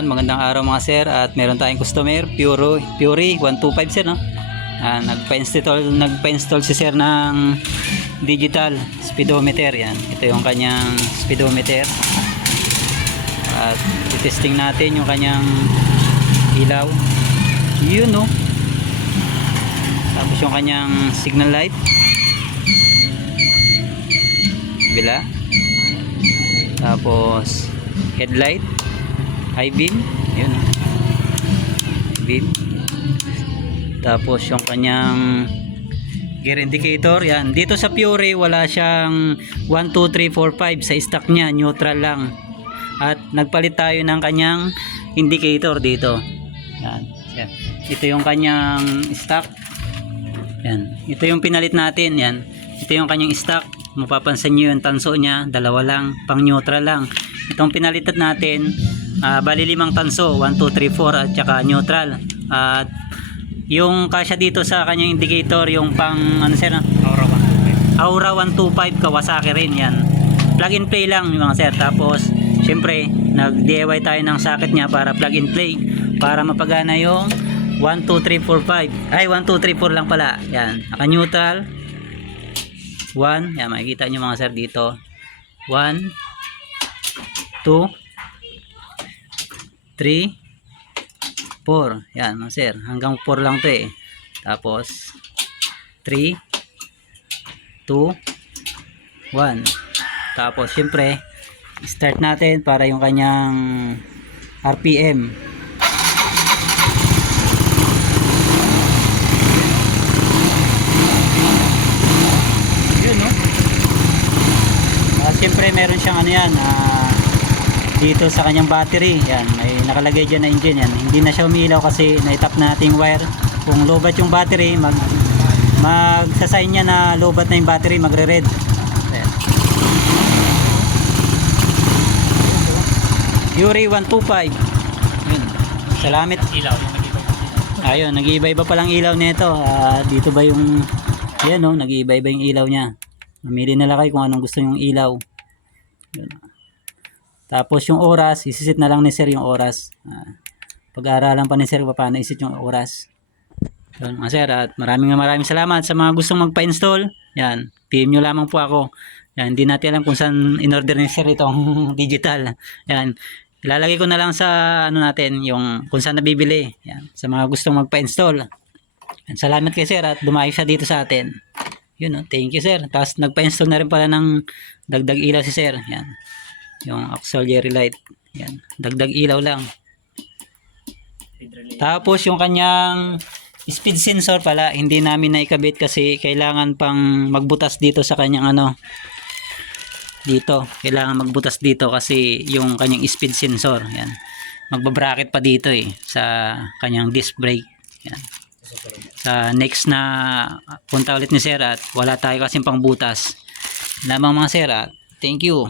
Yan, magandang araw mga sir, at meron tayong customer, Fury 125 sir, no? Nagpa-install si sir ng digital speedometer. Yan, ito yung kanyang speedometer. At i-testing natin yung kanyang ilaw. Yun, no? Tapos yung kanyang signal light. Bila. Tapos headlight, high beam, yun, beam. Tapos yung kanyang gear indicator. Yan, dito sa Fury wala siyang 1, 2, 3, 4, 5 sa stock niya, neutral lang. At nagpalit tayo ng kanyang indicator dito. Yan, yan. Ito yung kanyang stock. Yan, ito yung pinalit natin. Yan, ito yung kanyang stock. Mapapansin nyo yung tanso niya, dalawa lang, pang neutral lang. Itong pinalitan natin, bali 5 tanso, 1, 2, 3, 4 at saka neutral. At yung kasya dito sa kanyang indicator, yung pang ano sir, Aura 125 Kawasaki rin. Yan, plug and play lang mga sir. Tapos syempre nag DIY tayo ng socket niya para plug and play, para mapagana yung 1, 2, 3, 4, 5. Ay, 1, 2, 3, 4 lang pala. Yan, naka neutral 1. Yan, makikita nyo mga sir dito, 1, 2, 3, 4. Yan mga sir, hanggang 4 lang to eh. Tapos 3, 2, 1. Tapos syempre start natin para yung kanyang RPM. Yun, no? Syempre meron siyang ano yan, dito sa kanyang battery. Yan, may nakalagay dyan na engine. Yan, hindi na siya umilaw kasi na-tap nating wire. Kung lobat yung battery, magsasign niya na lobat na yung battery, magre-red. Fury 125. Yun, salamat. Ayun, nag-iiba-iba palang ilaw nito. Dito ba yung, yan, no, nag-iiba-iba yung ilaw niya. Mamili na lang kayo kung anong gusto yung ilaw. Yun. Tapos yung oras, isisit na lang ni sir yung oras. Pag-aaralan pa ni sir paano isit yung oras. Yun mga sir, at maraming salamat sa mga gustong magpa-install. Yan, PM nyo lamang po ako. Yan, hindi natin alam kung saan in-order ni sir itong digital. Yan, ilalagay ko na lang sa ano natin yung kung saan nabibili. Yan, sa mga gustong magpa-install. Yan, salamat kay sir at dumayo siya dito sa atin. Yun, no? Thank you sir. Tapos nagpa-install na rin pala ng dagdag ilaw si sir. Yan, yung auxiliary light. Yan, dagdag ilaw lang. Tapos yung kanyang speed sensor pala, hindi namin naikabit kasi kailangan pang magbutas dito sa kanyang ano, dito. Kailangan magbutas dito kasi yung kanyang speed sensor. Yan, magbabracket pa dito eh sa kanyang disc brake. Yan, sa next na punta ulit ni sir at wala tayo kasing pang butas lamang mga sir. At thank you.